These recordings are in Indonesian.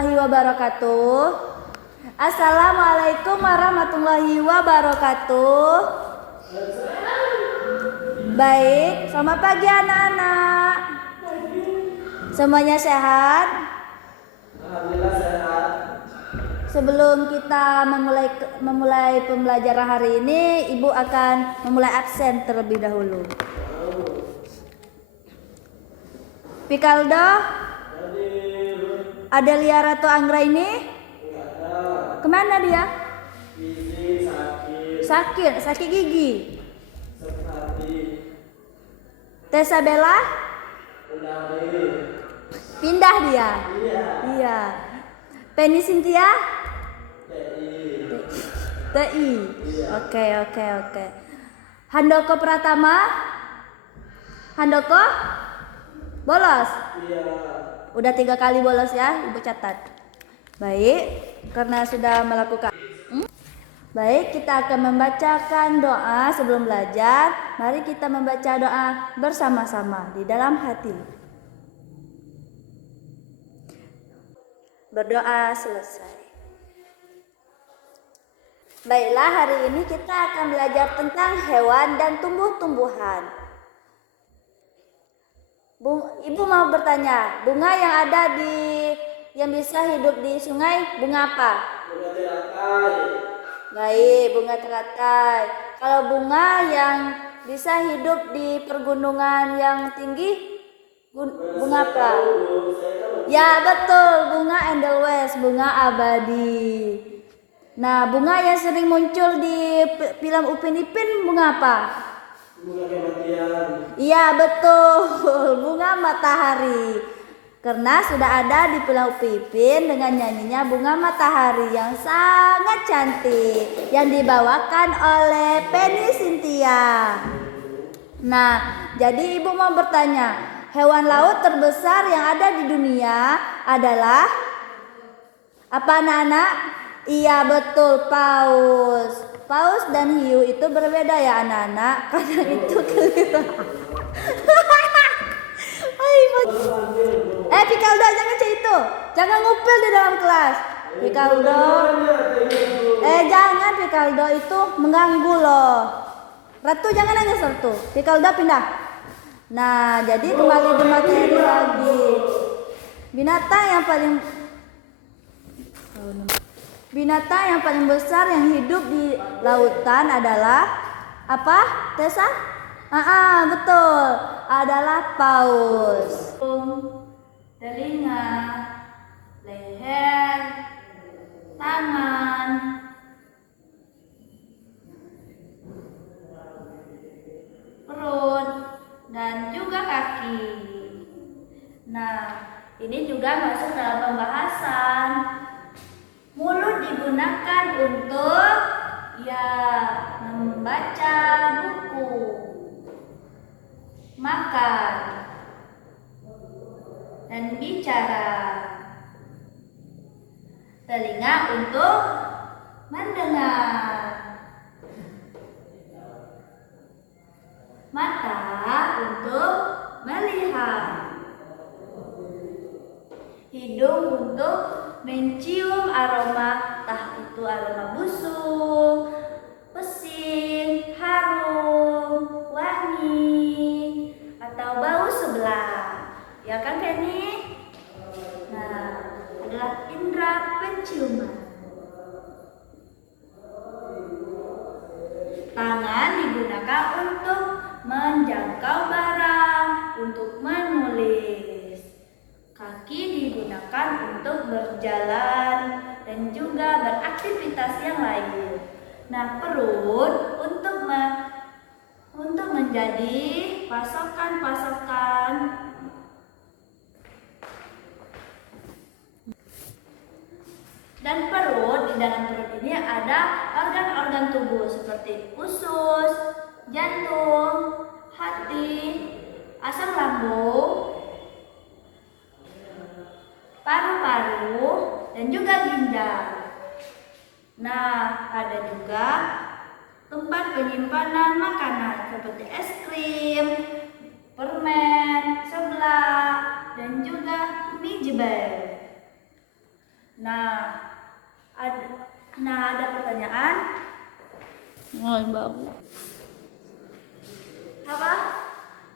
warahmatullahi wabarakatuh. Assalamualaikum warahmatullahi wabarakatuh. Baik, selamat pagi anak-anak. Semuanya sehat? Alhamdulillah sehat. Sebelum kita memulai pembelajaran hari ini, Ibu akan memulai absen terlebih dahulu. Pikaldo, Adelia Ratu Anggra ini kemana dia? Sakit gigi. Tessa Bella pindah dia. Iya. Penny Cynthia TI. Oke. Handoko Pratama Handoko bolos. Udah 3 kali bolos ya, Ibu catat. Baik, karena sudah melakukan Baik, kita akan membacakan doa sebelum belajar. Mari kita membaca doa bersama-sama di dalam hati. Berdoa selesai. Baiklah, hari ini kita akan belajar tentang hewan dan tumbuh-tumbuhan. Ibu mau bertanya, bunga yang bisa hidup di sungai, bunga apa? Bunga teratai. Baik, bunga teratai. Kalau bunga yang bisa hidup di pergunungan yang tinggi, bunga apa? Ya betul, bunga Edelweiss, bunga abadi. Nah, bunga yang sering muncul di film Upin Ipin, bunga apa? Bunga kematian. Iya betul, bunga matahari. Karena sudah ada di Pulau Upin dengan nyanyinya bunga matahari yang sangat cantik yang dibawakan oleh Penny Cynthia. Nah, jadi Ibu mau bertanya, hewan laut terbesar yang ada di dunia adalah apa anak-anak? Iya betul, paus. Paus dan hiu itu berbeda ya anak-anak. Kadang itu keliru. Pikaldo jangan itu. Jangan ngupil di dalam kelas. Pikaldo. Jangan Pikaldo, itu mengganggu loh. Ratu jangan nangis Ratu. Pikaldo pindah. Nah, jadi kembali di materi lagi. Binatang yang paling besar yang hidup di lautan adalah apa? Tessa? Betul. Adalah paus. Telinga, leher, tangan, perut, dan juga kaki. Nah, ini juga masuk dalam pembahasan. Mulut digunakan untuk membaca buku, makan, dan bicara. Telinga untuk mendengar, mata untuk melihat, hidung untuk mencium aroma, entah itu aroma busuk, pesing, harum, wangi, atau bau sebelah. Ya kan Penny? Nah, adalah indera penciuman. Tangan digunakan untuk menjangkau barang, untuk menulis. Kaki digunakan untuk berjalan dan juga beraktivitas yang lain. Nah, perut untuk menjadi pasokan-pasokan. Dan di dalam perut ini ada organ-organ tubuh seperti usus, jantung, hati, asam lambung, paru-paru, dan juga ginjal. Nah, ada juga tempat penyimpanan makanan seperti es krim, permen, seblak, dan juga mie jeber. pertanyaan? Bagus. Apa?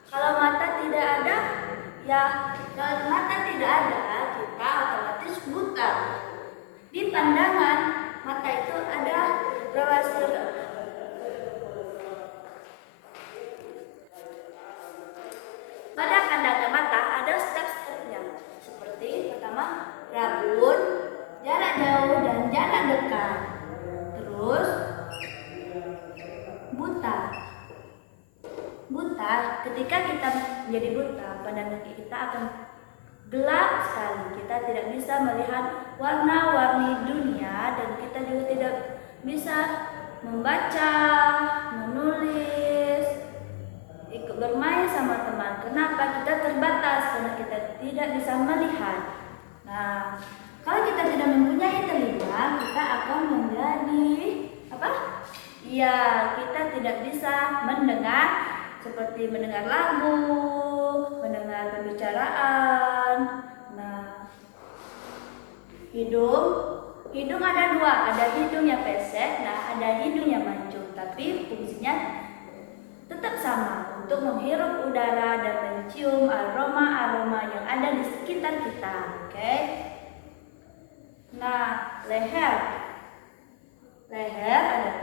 Kalau mata tidak ada, ya kalau mata tidak ada, kita otomatis buta. Di pandangan mata itu ada berapa pada pandangan mata ada step-stepnya. Seperti pertama rambut, jarak jauh dan jarak dekat. Terus buta. Buta, ketika kita menjadi buta, pandangan kita akan gelap sekali. Kita tidak bisa melihat warna-warni dunia dan kita juga tidak bisa membaca, menulis, ikut bermain sama teman. Kenapa? Kita terbatas karena kita tidak bisa melihat. Nah, kalau kita tidak mempunyai telinga, kita akan menjadi apa? Ya, kita tidak bisa mendengar seperti mendengar lagu, mendengar pembicaraan. Nah, hidung ada dua, ada hidung yang pesek, nah ada hidung yang mancung, tapi fungsinya tetap sama untuk menghirup udara dan mencium aroma-aroma yang ada di sekitar kita. Oke? Nah, leher ada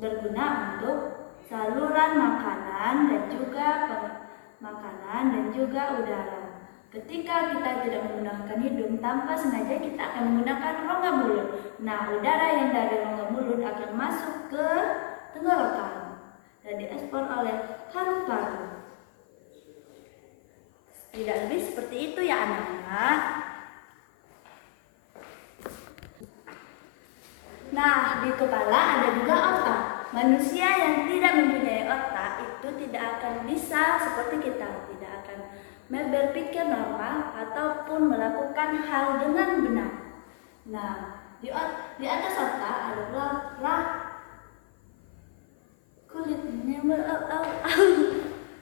berguna untuk saluran makanan dan juga udara. Ketika kita tidak menggunakan hidung, tanpa sengaja kita akan menggunakan rongga mulut. Nah, udara yang dari rongga mulut akan masuk ke tenggorokan dan diekspor oleh paru-paru. Tidak lebih seperti itu ya anak-anak. Nah, di kepala ada juga otak. Manusia yang tidak mempunyai otak itu tidak akan bisa seperti kita, tidak akan berpikir normal ataupun melakukan hal dengan benar. Nah, di atas otak adalah kulitnya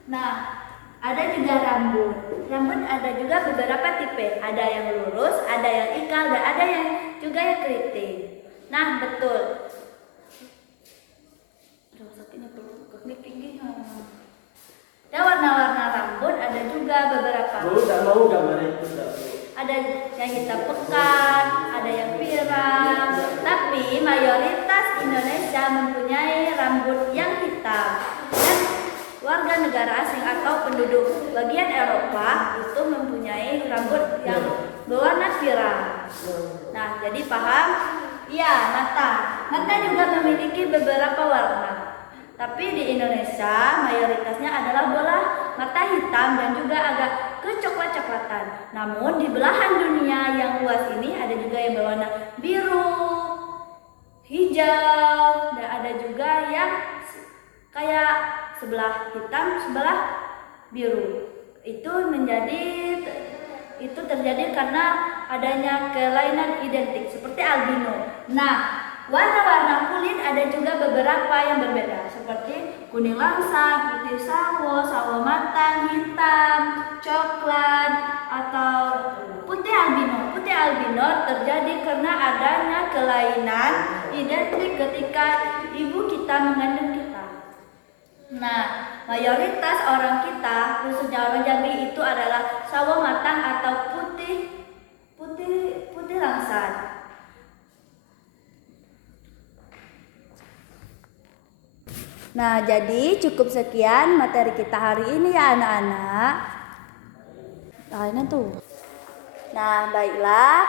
Nah, ada juga rambut. Rambut ada juga beberapa tipe. Ada yang lurus, ada yang ikal, dan ada yang juga yang keriting. Nah, betul. Dan warna-warna rambut ada juga beberapa. Mau gambar itu. Ada yang hitam pekat, ada yang pirang. Tapi mayoritas Indonesia mempunyai rambut yang hitam. Dan warga negara asing atau penduduk bagian Eropa itu mempunyai rambut yang berwarna pirang. Nah, jadi paham? Iya, mata. Mata juga memiliki beberapa warna. Tapi di Indonesia mayoritasnya adalah bola mata hitam dan juga agak kecoklat-coklatan. Namun di belahan dunia yang luas ini ada juga yang berwarna biru, hijau, dan ada juga yang kayak sebelah hitam, sebelah biru. Itu terjadi karena adanya kelainan identik seperti albino. Nah, warna-warna kulit ada juga beberapa yang berbeda seperti kuning langsa, putih sawo, sawo matang, hitam, coklat, atau putih albino. Putih albino terjadi karena adanya kelainan identik ketika ibu kita mengandung kita. Nah, mayoritas orang kita, khususnya orang Jambi itu adalah sawo matang atau putih langsat. Nah, jadi cukup sekian materi kita hari ini ya anak-anak. Nah, baiklah,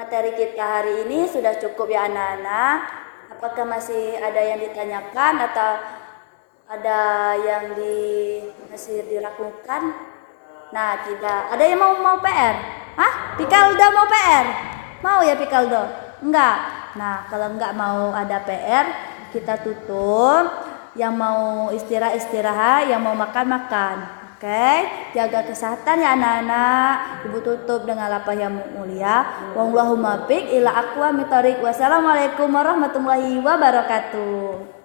materi kita hari ini sudah cukup ya anak-anak. Apakah masih ada yang ditanyakan atau ada yang masih diragukan? Nah, tidak. Ada yang mau PR? Hah? Pikaldo mau PR? Mau ya Pikaldo? Enggak. Nah, kalau enggak mau ada PR, kita tutup. Yang mau istirahat, yang mau makan. Oke, jaga kesehatan ya anak-anak. Ibu tutup dengan lapah yang mulia. Wallahumma biq ila aqwa mitorik. Wassalamualaikum warahmatullahi wabarakatuh.